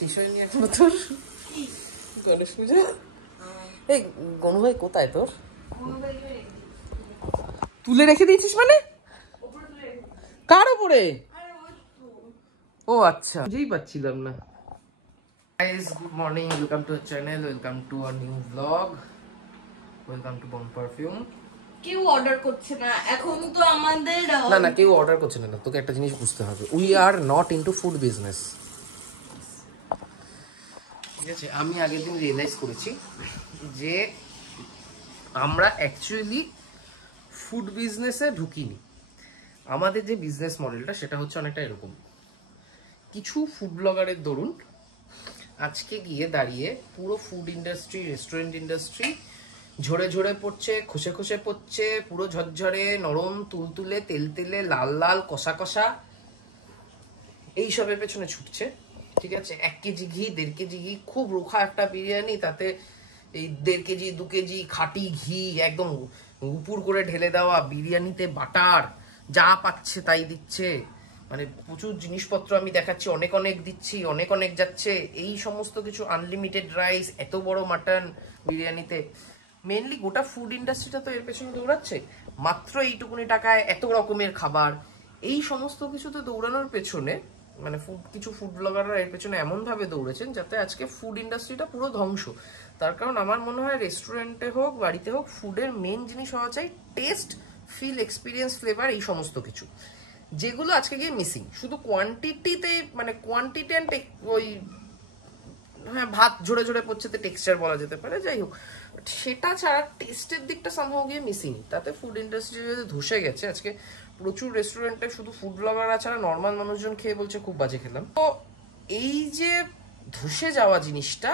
শেষ হয়নি এখনো তোর গণেশ পূজা? এই গনু ভাই কোথায় তোর? তুলে রেখে দিয়েছিস মানে? কার উপরে? ও আচ্ছা, বুঝেই পাচ্ছিলাম না। Guys, good morning, welcome to our channel, welcome to our new blog, welcome to বন পারফিউম। কেউ অর্ডার করছে না এখন তো আমাদের। না কেউ অর্ডার করছে না। তোকে একটা জিনিস বুঝতে হবে, we are not into food business. ঠিক আছে, আমি আগের দিন রিয়েলাইজ করেছি যে আমরা অ্যাকচুয়ালি ফুড বিজনেসে ঢুকিনি। আমাদের যে বিজনেস মডেলটা সেটা হচ্ছে অনেকটা এরকম। কিছু ফুড ব্লগারের দরুন আজকে গিয়ে দাঁড়িয়ে পুরো ফুড ইন্ডাস্ট্রি, রেস্টুরেন্ট ইন্ডাস্ট্রি ঝরে ঝরে পড়ছে, খসে খসে পড়ছে, পুরো ঝরঝরে, নরম, তুলতুলে, তেলতেলে, লাল লাল, কষা কষা, এইসবের পেছনে ছুটছে। ঠিক আছে, 1 কেজি ঘি, 1.5 কেজি ঘি, খুব রোখা একটা বিরিয়ানি, তাতে এই 1.5 কেজি 2 কেজি খাঁটি ঘি একদম উপুর করে ঢেলে দেওয়া, বিরিয়ানিতে বাটার, যা পাচ্ছে তাই দিচ্ছে, মানে প্রচুর জিনিসপত্র আমি দেখাচ্ছি, অনেক অনেক দিচ্ছি, অনেক অনেক যাচ্ছে, এই সমস্ত কিছু, আনলিমিটেড রাইস, এত বড় মাটন বিরিয়ানিতে। মেনলি গোটা ফুড ইন্ডাস্ট্রিটা তো এর পেছনে দৌড়াচ্ছে, মাত্র এইটুকুনি টাকায় এত রকমের খাবার। এই সমস্ত কিছুতে দৌড়ানোর পেছনে মানে কিছু ফুড ব্লগাররা এর পেছনে এমনভাবে দৌড়েছেন যাতে আজকে ফুড ইন্ডাস্ট্রিটা পুরো ধ্বংস। তার কারণ আমার মনে হয় রেস্টুরেন্টে হোক, বাড়িতে হোক, ফুডের মেন জিনিস হওয়া চাই টেস্ট, ফিল, এক্সপিরিয়েন্স, ফ্লেভার, এই সমস্ত কিছু, যেগুলো আজকে গিয়ে মিসিং। শুধু কোয়ান্টিটিতে, মানে কোয়ান্টিটি অ্যান্ড ওই, হ্যাঁ, ভাত ঝরে ঝরে পড়ছে তো টেক্সচার বলা যেতে পারে, যাই হোক, সেটা ছাড়া টেস্টের দিকটা সামহাও গিয়ে মিসিং। তাতে ফুড ইন্ডাস্ট্রি যদি ধসে গেছে। আজকে প্রচুর রেস্টুরেন্টে শুধু ফুড ব্লগাররা ছাড়া নর্মাল মানুষজন খেয়ে বলছে খুব বাজে খেলাম। তো এই যে ধসে যাওয়া জিনিসটা,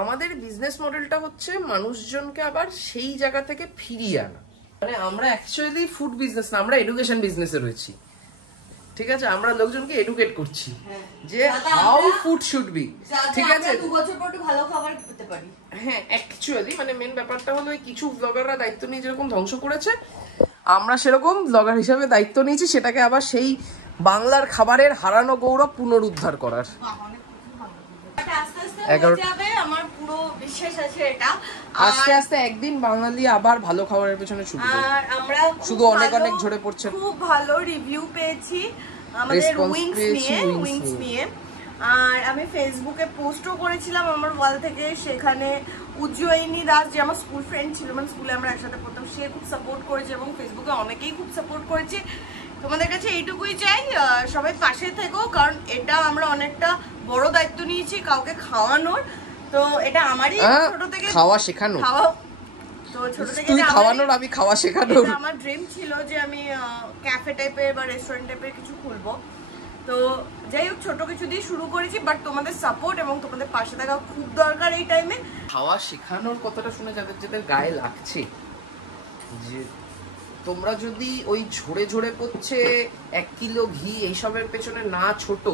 আমাদের বিজনেস মডেলটা হচ্ছে মানুষজনকে আবার সেই জায়গা থেকে ফিরিয়ে আনা। মানে আমরা অ্যাকচুয়ালি ফুড বিজনেস না, আমরা এডুকেশন বিজনেসে রয়েছি। ঠিক আছে, আমরা লোকজনকে এডুকেট করছি যে হাউ ফুড শুড বি। ঠিক আছে, 2 বছর পর একটু ভালো খাবার খেতে পারি। হ্যাঁ, অ্যাকচুয়ালি মানে মেন ব্যাপারটা হলো কিছু ব্লগাররা দায়িত্ব নিয়ে যেরকম ধ্বংস করেছে, আমরা সেরকম ব্লগার হিসাবে দায়িত্ব নিয়েছি সেটাকে আবার সেই বাংলার খাবারের হারানো গৌরব পুনরুদ্ধার করার। আমার পুরো বিশ্বাস আছে এটা আস্তে আস্তে একদিন বাঙালি আবার ভালো খাবারের পেছনে ছুটবে। আর আমরা শুধু অনেক অনেক ঝরে পড়ছে। খুব ভালো রিভিউ পেয়েছি আমাদের উইংস নিয়ে। আর আমি ফেসবুকে পোস্টও করেছিলাম আমার ওয়াল থেকে, সেখানে উজ্জয়িনী দাস, যে আমার স্কুল ফ্রেন্ড ছিল, মানে স্কুলে আমরা একসাথে পড়তাম, সে খুব সাপোর্ট করেছে এবং ফেসবুকে অনেকেই খুব সাপোর্ট করেছে। তোমাদের কাছে এইটুকুই চাই, সবাই পাশে থেকো, কারণ এটা আমরা অনেকটা বড় দায়িত্ব নিয়েছি কাউকে খাওয়ানোর। তো এটা আমারই ছোট থেকে খাওয়া শেখানো, তো ছোট থেকে তুই খাওয়ানোর, আমি খাওয়া শেখানোর। আমার ড্রিম ছিল যে আমি ক্যাফে টাইপের বা রেস্টুরেন্ট টাইপের কিছু খুলবো। তো যাই হোক, ছোট কিছু দিয়ে শুরু করেছি, বাট তোমাদের সাপোর্ট এবং তোমাদের পাশে থাকা খুব দরকার এই টাইমে। খাওয়া শেখানোর কথাটা শুনে যাদের যাদের গায়ে লাগছে, যে তোমরা যদি ওই ঝরে ঝরে পড়ছে 1 কিলো ঘি এইসবের পেছনে না ছোট,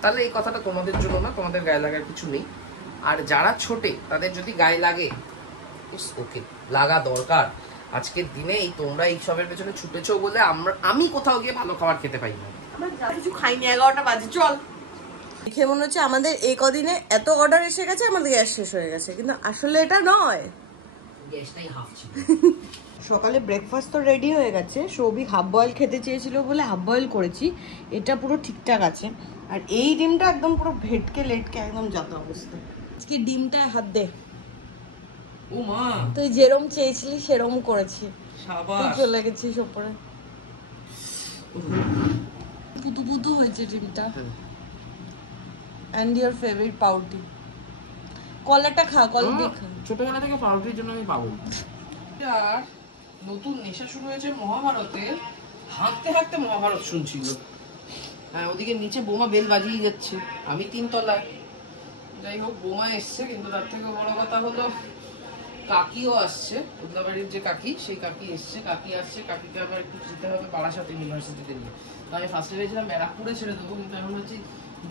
তাহলে এই কথাটা তোমাদের জন্য না, তোমাদের গায়ে লাগার কিছু নেই। আর যারা ছোটে তাদের যদি গায়ে লাগে, ইটস ওকে, লাগা দরকার। আজকের দিনে এই তোমরা এইসবের পেছনে ছুটেছো বলে আমি কোথাও গিয়ে ভালো খাবার খেতে পাই না। আমরা কিছু খাইনি, 11টা বাজে, চল। দেখে মনে হচ্ছে আমাদের এই কদিনে এত অর্ডার এসে গেছে, আমাদের গ্যাস শেষ হয়ে গেছে, কিন্তু আসলে এটা নয়, গ্যাসটাই হাফ ছিল। সকালে ব্রেকফাস্ট তো রেডি হয়ে গেছে, সৌভিক হাফ বয়েল খেতে চেয়েছিল বলে হাফ বয়েল করেছি, এটা পুরো ঠিকঠাক আছে। আর এই ডিমটা একদম পুরো ভেটকে লেটকে একদম যত অবস্থা। আজকে ডিমটা হাত দে, ও মা, তুই যেরম চেয়েছিলি সেরম করেছি, শাবাশ, চলে গেছিস ওপরে। পুতু পুতু হয়েছে ডিমটা। এন্ড ইওর ফেভারিট পাউরুটি, কলাটা খা, কলা দিয়ে খা। ছোটবেলা থেকে পাউরুটির জন্য আমি পাবো। আর নতুন নেশা শুরু হয়েছে মহাভারতে, হাঁটতে হাঁটতে মহাভারত শুনছিল। হ্যাঁ, ওদিকে নিচে বোমা বেল বাজিয়ে যাচ্ছে, আমি 3 তলায়। যাই হোক, বোমা এসছে, কিন্তু তার থেকে বড় কথা হলো কাকিও আসছে, উদলাবাড়ির যে কাকি, সেই কাকি এসছে। কাকি আসছে, কাকিকে আবার একটু যেতে হবে বারাসাত ইউনিভার্সিটিতে নিয়ে। তো আমি ফার্স্টে ভেবেছিলাম ব্যারাকপুরে ছেড়ে দেবো, কিন্তু এখন হচ্ছে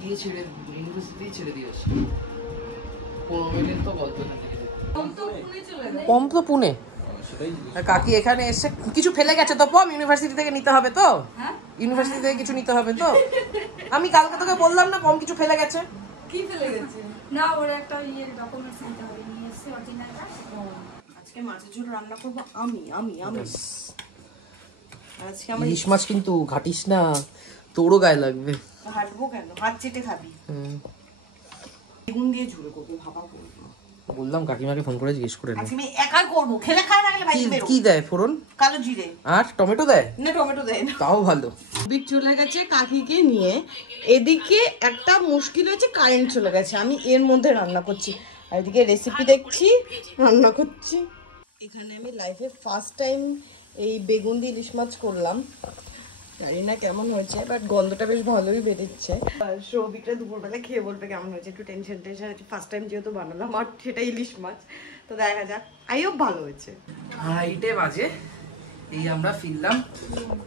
গিয়ে ছেড়ে ইউনিভার্সিটিতেই ছেড়ে দিয়ে আসছি। 15 মিনিট তো গল্প থাকে। পম তো পুনে, কাকি এখানে এসে কিছু ফেলে গেছে তো পম, ইউনিভার্সিটি থেকে নিতে হবে তো, ইউনিভার্সিটি থেকে কিছু নিতে হবে তো। আমি কালকে তোকে বললাম না পম কিছু ফেলে গেছে, কি ফেলে গেছে? না ওর একটা ডকুমেন্টস নিতে হবে, নিয়ে এসে অরিজিনালটা। আজকে মাছের ঝোল রান্না করবো আমি। আজকে আমার ইলিশ মাছ কিন্তু ঘাটিস না, তোরও গায়ে লাগবে। হাঁটবো কেন, হাত চেটে খাবি। বেগুন দিয়ে ঝোল করবো, ভাবা করবো। বললাম কাকিমাকে ফোন করে জিজ্ঞেস করে নে। আজকে আমি একাই করবো, খেলে খায় না গেলে বাইরে বেরো। কি দেয় ফোড়ন? কালো জিরে আর টমেটো দেয় না? টমেটো দেয় না। তাও ভালো। বিক চলে গেছে কাকিকে নিয়ে, এদিকে একটা মুশকিল হয়েছে, কারেন্ট চলে গেছে। আমি এর মধ্যে রান্না করছি, আর এদিকে রেসিপি দেখছি, রান্না করছি। এখানে আমি লাইফে ফার্স্ট টাইম এই বেগুন দিয়ে ইলিশ মাছ করলাম, জানি না কেমন হয়েছে, বাট গন্ধটা বেশ ভালোই বেরোচ্ছে। সৌভিকরা দুপুরবেলা খেয়ে বলবে কেমন হয়েছে, একটু টেনশন হচ্ছে, ফার্স্ট টাইম যেহেতু বানালাম, আর সেটা ইলিশ মাছ, তো দেখা যাক। আই হোপ ভালো হয়েছে। 2:30 বাজে, এই আমরা ফিরলাম।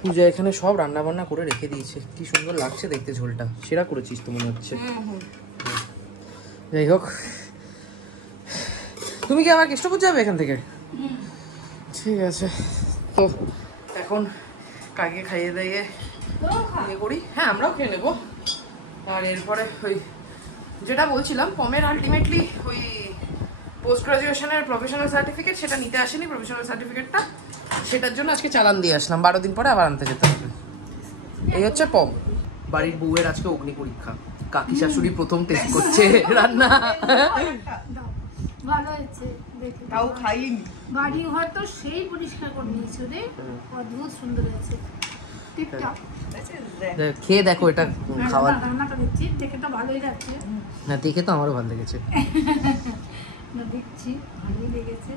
পূজা এখানে সব রান্না বান্না করে রেখে দিয়েছে, কি সুন্দর লাগছে দেখতে। ঝোলটা সেরা করেছিস তো মনে হচ্ছে। যাই হোক, তুমি কি আবার কেষ্টপুর যাবে এখান থেকে? ঠিক আছে, তো এখন কাকে খাইয়ে দিয়ে ইয়ে করি। হ্যাঁ, আমরাও খেয়ে নেবো। আর এরপরে ওই যেটা বলছিলাম, পমের আলটিমেটলি ওই পোস্ট গ্রাজুয়েশনের প্রফেশনাল সার্টিফিকেট, সেটা নিতে আসেনি প্রফেশনাল সার্টিফিকেটটা, সেটার জন্য আজকে চালান দিয়ে আসলাম। 12 দিন পরে আবার আনতে যেতে হবে। এই হচ্ছে পম। বাড়ির বউয়ের আজকে অগ্নি পরীক্ষা, কাকি শাশুড়ি প্রথম টেস্ট করছে রান্না। ভালো হয়েছে দেখে, তাও খাইনি। বাড়ি ঘর তো সেই পরিষ্কার করে নিয়েছো রে, অদ্ভুত সুন্দর হয়েছে। টিপটপ। খেয়ে দেখো এটা খাওয়ার। রান্নাটা দেখছি, দেখে তো ভালোই লাগছে। না, দেখে তো আমারও ভালো লেগেছে। না, দেখছি ভালোই লেগেছে,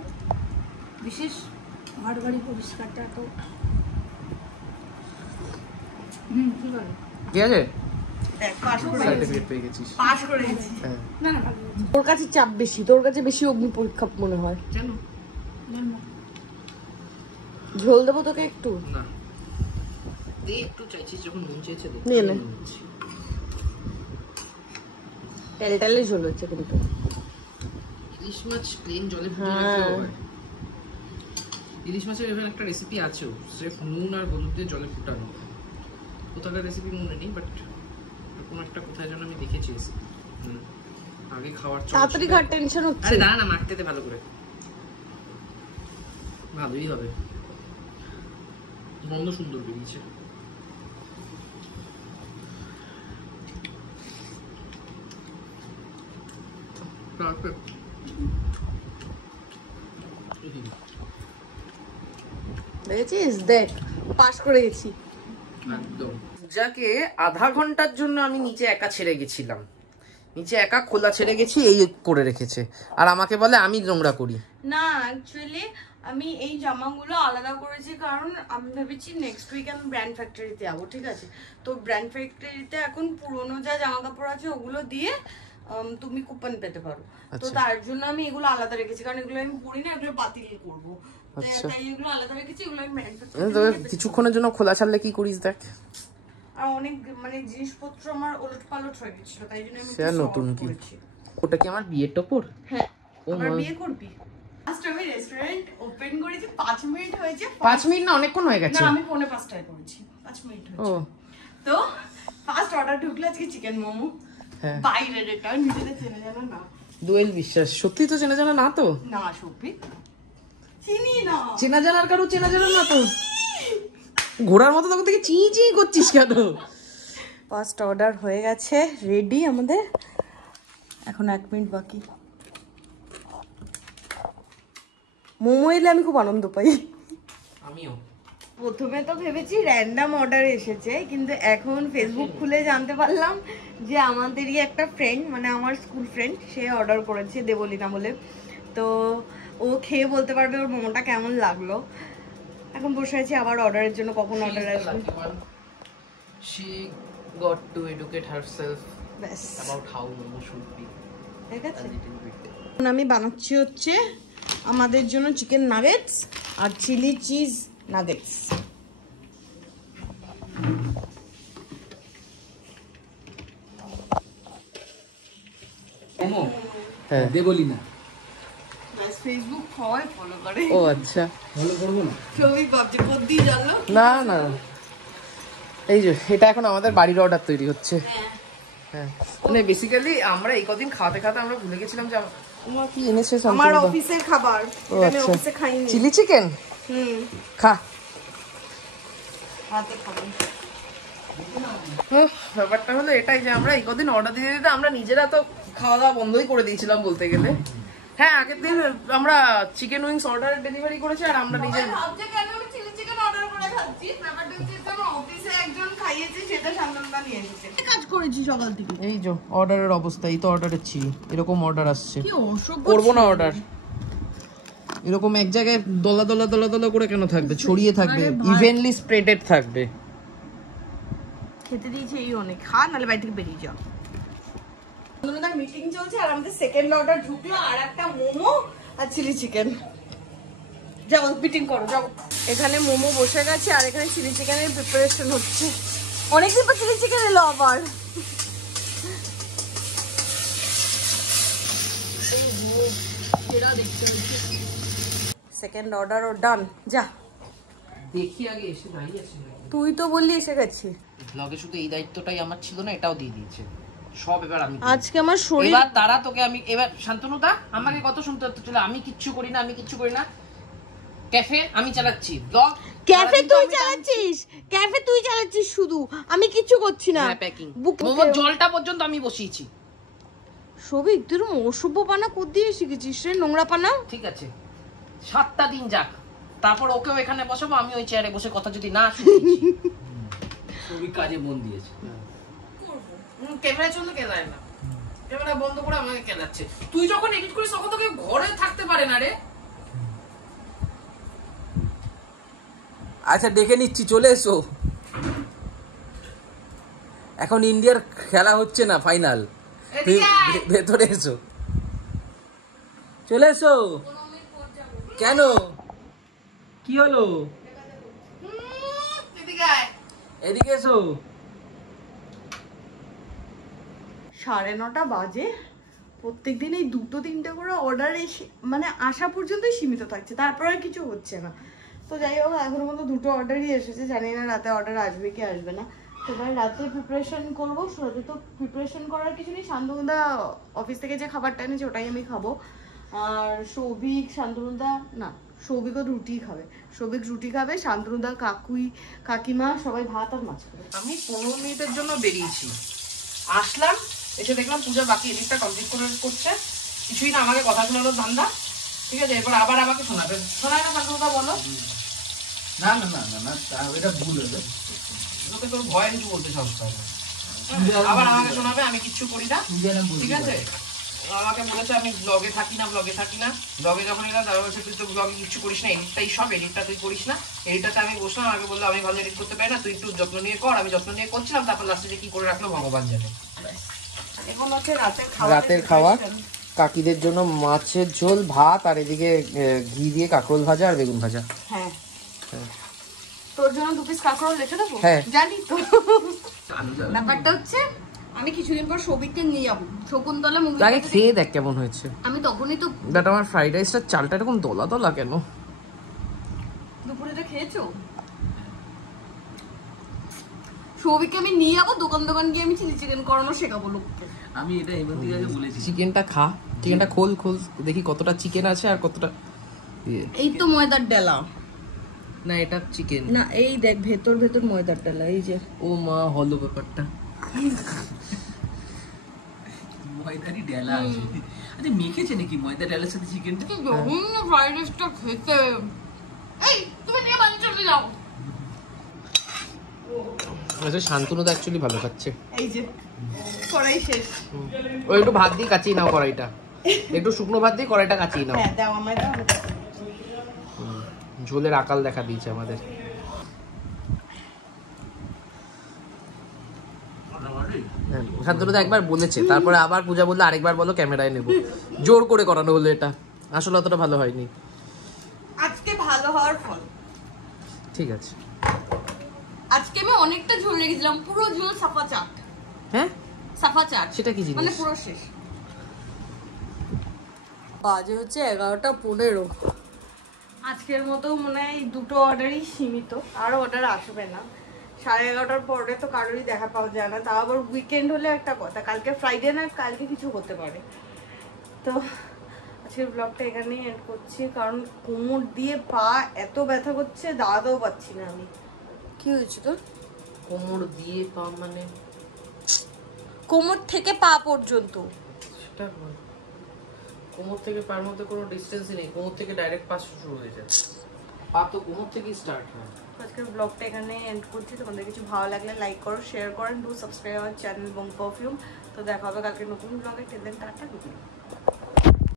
বিশেষ ঘর বাড়ি পরিষ্কারটা তো। কি বলে, ঠিক আছে, দেখ পাস করে সার্টিফিকেট পেয়ে গেছিস। পাস করে গেছি। না না ভালো হয়েছে। তোর কাছে চাপ বেশি, তোর কাছে বেশি অগ্নি পরীক্ষা মনে হয়। জানো জানো, ঝোল দেবো তোকে একটু? না, দে একটু, চাইছিস যখন নুন চেয়েছে দে। নিয়ে নে। টেলে ঝোল হচ্ছে কিন্তু। ইলিশ মাছ প্লেন জলে ফুটিয়ে রাখলেও হয়। ইলিশ মাছের এখানে একটা রেসিপি আছে, স্রেফ নুন আর হলুদ দিয়ে জলে ফুটানো। কোথাকার রেসিপি মনে নেই, বাট কোন একটা কোথায় যেন আমি দেখেছি রেসিপি। আগে খাওয়ার চল। তাড়াতাড়ি খাওয়ার টেনশন হচ্ছে। আরে না না, মাখতে দে ভালো করে, ভালোই হবে। গন্ধ সুন্দর বেরিয়েছে। দেখেছিস, দেখ পাস করে গেছি একদম। যাকে আধা ঘন্টার জন্য আমি নিচে একা ছেড়ে গেছিলাম, নিচে একা খোলা ছেড়ে গেছি, এই করে রেখেছে, আর আমাকে বলে আমি নোংরা করি। না, অ্যাকচুয়ালি আমি এই জামাগুলো আলাদা করেছি কারণ আমি ভেবেছি নেক্সট উইক আমি ব্র্যান্ড ফ্যাক্টরিতে যাবো, ঠিক আছে? তো ব্র্যান্ড ফ্যাক্টরিতে এখন পুরোনো যা জামা কাপড় আছে ওগুলো দিয়ে তুমি কুপন পেতে পারো। তো তার জন্য আমি এগুলো আলাদা রেখেছি, কারণ এগুলো আমি পরি না, এগুলো বাতিল করবো, তাই এগুলো আলাদা রেখেছি। এগুলো আমি ব্র্যান্ড ফ্যাক্টরি কিছুক্ষণের জন্য খোলা ছাড়লে কি করিস দেখ। আর অনেক মানে জিনিসপত্র আমার ওলট পালট হয়ে গেছিল, তাই জন্য আমি সে নতুন কি ওটা কি আমার বিয়ের টপর? হ্যাঁ, আমার বিয়ে করবি? ফার্স্ট আমি রেস্টুরেন্ট ওপেন করেছি, 5 মিনিট হয়েছে। 5 মিনিট না, অনেকক্ষণ হয়ে গেছে। না, আমি 4:45টায় করেছি, 5 মিনিট হয়েছে। তো ফার্স্ট অর্ডার ঢুকলো আজকে চিকেন মোমো। হ্যাঁ, বাইরের এটা নিজেদের চেনা জানা না। দোয়েল বিশ্বাস সত্যি তো চেনা জানা না তো? না সত্যি চিনি না। চেনা জানার কারো চেনা জানা না তো? ঘোড়ার মতো তখন থেকে চি চি করছিস কেন? ফার্স্ট অর্ডার হয়ে গেছে, রেডি আমাদের, এখন 1 মিনিট বাকি। মোমো এলে আমি খুব আনন্দ পাই। আমিও প্রথমে তো ভেবেছি র্যান্ডাম অর্ডার এসেছে, কিন্তু এখন ফেসবুক খুলে জানতে পারলাম যে আমাদেরই একটা ফ্রেন্ড, মানে আমার স্কুল ফ্রেন্ড, সে অর্ডার করেছে, দেবলিনা বলে। তো ও খেয়ে বলতে পারবে ওর মোমোটা কেমন লাগলো। এখন বসে আছি আবার অর্ডারের জন্য, কখন অর্ডার আসবে। She got to educate herself ব্যাস, about how momo should be. ঠিক আছে। A little bit. এখন আমি বানাচ্ছি হচ্ছে আমাদের জন্য চিকেন নাগেটস আর চিলি চিজ নাগেটস। মোমো? হ্যাঁ, দেবলিনা। ফেসবুক সবাই ফলো করে। ও আচ্ছা, ফলো করব না। ছবি ভাবছি কদ্দি জানলো। না না, এই যে এটা এখন আমাদের বাড়ির অর্ডার তৈরি হচ্ছে। হ্যাঁ মানে বেসিক্যালি আমরা এই কদিন খাওয়াতে খাওয়াতে আমরা ভুলে গেছিলাম যে তোমার কি এনেছে আমার অফিসের খাবার, আমি অফিসে খাইনি। চিলি চিকেন খা। হাতে খাবো। ব্যাপারটা হলো এটাই যে আমরা এই কদিন অর্ডার দিতে দিতে আমরা নিজেরা তো খাওয়া দাওয়া বন্ধই করে দিয়েছিলাম বলতে গেলে। হ্যাঁ আগের দিন আমরা চিকেন উইংস অর্ডার ডেলিভারি করেছি আর আমরা নিজে ভাবছে কেন আমি চিলি চিকেন অর্ডার করে খাচ্ছি। ব্যাপারটা হচ্ছে আমি অফিসে একজন খাইয়েছি, সেটা শান্তনুদা নিয়ে এসেছে। কাজ করেছি সকাল থেকে। এই যে অর্ডারের অবস্থা, এই তো অর্ডারের ছিল এরকম অর্ডার আসছে। কি অসভ্য করবো না অর্ডার, এরকম এক জায়গায় দলা দলা দলা দলা করে কেন থাকবে, ছড়িয়ে থাকবে, ইভেনলি স্প্রেডেড থাকবে। খেতে দিয়েছে এই অনেক, খা নালে বাড়ি থেকে বেরিয়ে যাও। শান্তনুদার মিটিং চলছে আর আমাদের সেকেন্ড অর্ডার ঢুকলো, আর একটা মোমো আর চিলি চিকেন। যাও মিটিং করো যাও। এখানে মোমো বসে গেছে আর এখানে চিলি চিকেনের প্রিপারেশন হচ্ছে। অনেকদিন পর চিলি চিকেন এলো আবার। সেকেন্ড অর্ডার ও ডান। যা দেখি আগে এসে দাঁড়িয়ে আছে। তুই তো বললি এসে গেছি। ব্লগে শুধু এই দায়িত্বটাই আমার ছিল না, এটাও দিয়ে দিয়েছে সব। এবার আমি আজকে আমার শরীর, এবার তারা তোকে আমি এবার শান্তনুদা আমাকে কত শুনতে হতো, আমি কিচ্ছু করি না, আমি কিচ্ছু করি না। ক্যাফে আমি চালাচ্ছি, ব্লগ ক্যাফে তুই চালাচ্ছিস, ক্যাফে তুই চালাচ্ছিস শুধু, আমি কিচ্ছু করছি না। হ্যাঁ প্যাকিং, মোমো জলটা পর্যন্ত আমি বসিয়েছি। সবিক তুই অসভ্য পানা কর দিয়ে শিখেছিস রে, নোংরা পানা। ঠিক আছে 7টা দিন যাক, তারপর ওকেও এখানে বসাবো, আমি ওই চেয়ারে বসে কথা যদি না শুনেছি। সবই কাজে মন দিয়েছে। ক্যামেরার জন্য কেনায় না, ক্যামেরা বন্ধ করে আমাকে কেনাচ্ছে। তুই যখন এডিট করিস তখন তোকে ঘরে থাকতে পারে না রে। আচ্ছা ডেকে নিচ্ছি, চলে এসো। এখন ইন্ডিয়ার খেলা হচ্ছে না, ফাইনাল। ভেতরে এসো, চলে এসো। কেন কি হলো? এদিকে এসো। 9:30 বাজে। প্রত্যেকদিন এই 2-3টে করে অর্ডার মানে আসা পর্যন্তই সীমিত থাকছে, তারপর আর কিছু হচ্ছে না। তো যাই হোক এখনো মতো 2টো অর্ডারই এসেছে, জানি না রাতে অর্ডার আসবে কি আসবে না। এবার রাতে প্রিপারেশন করবো। রাতে তো প্রিপারেশন করার কিছু নেই, শান্তনুদা অফিস থেকে যে খাবারটা এনেছে ওটাই আমি খাবো। আর সৌভিক, শান্তনুদা না, সৌভিকও রুটি খাবে। সৌভিক রুটি খাবে, শান্তনুদা, কাকিমা সবাই ভাত আর মাছ খাবে। আমি 15 মিনিটের জন্য বেরিয়েছি, আসলাম, এসে দেখলাম পূজা বাকি এদিকটা কমপ্লিট করছে। কিছুই না, আমাকে কথা শোনালো ধান্দা। ঠিক আছে, এরপর আবার আমাকে শোনাবে, শোনায় না শান্তনুদা বলো? না না না না না, এটা ভুল হলো। তোকে তোর ভয় কিছু বলতে সাহস হয় না। আবার আমাকে শোনাবে, আমি কিচ্ছু করি না। ঠিক আছে, আমাকে বলেছে আমি ব্লগে থাকি না, ব্লগে থাকি না। ব্লগে যখন এলাম তারা বলছে তুই তো ব্লগে কিছু করিস না, এডিটটাই সব, এডিটটা তুই করিস না। এডিটটাতে আমি বসলাম, আমাকে বললো আমি ভালো এডিট করতে পারি না, তুই একটু যত্ন নিয়ে কর। আমি যত্ন নিয়ে করছিলাম, তারপর লাস্টে যে কি করে রাখলো ভগবান জানে। এখন হচ্ছে রাতের খাওয়া, কাকিদের জন্য মাছের ঝোল, ভাত, আর এদিকে ঘি দিয়ে কাঁকরোল ভাজা আর বেগুন ভাজা। হ্যাঁ, তোর জন্য 2 পিস কাঁকরোল রেখে দেবো। হ্যাঁ জানি তো। ব্যাপারটা হচ্ছে আমি কিছুদিন পর সৌভিককে নিয়ে যাবো শকুন্তলা মুভি। আগে খেয়ে দেখ কেমন হয়েছে। আমি তখনই তো বাট আমার ফ্রাইড রাইসটার চালটা এরকম দলা দলা কেন? দুপুরে খেয়েছো? সৌভিককে আমি নিয়ে যাবো দোকান গিয়ে, আমি চিলি চিকেন করানো শেখাবো লোককে। আমি এটা এই মধ্যে আগে বলেছি। চিকেনটা খা, চিকেনটা খোল দেখি কতটা চিকেন আছে আর কতটা। এই তো ময়দার ডালা না, এটা চিকেন না, এই দেখ ভেতর ময়দার ডালা, এই যে। ও মা, হলো ব্যাপারটা। ময়দারি ডালা আছে। আচ্ছা মেখেছে নাকি ময়দা ডালের সাথে চিকেনটা? জঘন্য ফ্রাইড রাইসটা খেতে। এই তুমি নিয়ে বাড়ি চলে যাও। আচ্ছা শান্তনুদা অ্যাকচুয়ালি ভালো খাচ্ছে। এই যে কড়াই শেষ। ও একটু ভাত দিয়ে কাচিয়ে নাও কড়াইটা, একটু শুকনো ভাত দিয়ে কড়াইটা কাচিয়ে নাও। হ্যাঁ দাও আমায় দাও। ঝোলের আকাল দেখা দিয়েছে আমাদের। শান্তনুদা একবার বলেছে, তারপরে আবার পূজা বললে আরেকবার বলো ক্যামেরায় নেব। জোর করে করানো হলো এটা, আসলে অতটা ভালো হয়নি। আজকে ভালো হওয়ার ফল। ঠিক আছে, আজকে আমি অনেকটা ঝোল রেখেছিলাম, পুরো ঝোল সাফা চাট। হ্যাঁ সাফা চাট সেটা কি জিনিস? মানে পুরো শেষ। বাজে হচ্ছে 11:15। আজকের মতো মনে হয় 2টো অর্ডারই সীমিত, আর অর্ডার আসবে না। 11:30 পরে তো কারোরই দেখা পাওয়া যায় না, তাও আবার উইকেন্ড হলে একটা কথা, কালকে ফ্রাইডে না, কালকে কিছু হতে পারে। তো আজকের ব্লগটা এখানেই এন্ড করছি, কারণ কোমর দিয়ে পা এত ব্যথা করছে, দাঁড়াতেও পাচ্ছি না আমি। কি হয়েছে তোর? কোমর দিয়ে পা মানে কোমর থেকে পা পর্যন্ত? সেটা বল। কোমর থেকে পার মধ্যে কোনো ডিস্টেন্সই নেই, কোমর থেকে ডাইরেক্ট পা শুরু হয়ে যায়, পা তো কোমর থেকেই স্টার্ট হয়। আজকের ব্লগটা এখানে এন্ড করছি। তোমাদের কিছু ভালো লাগলে লাইক করো, শেয়ার করো, do subscribe our channel Bong Perfume. তো দেখা হবে কালকে নতুন ব্লগে। Till then tata, good night.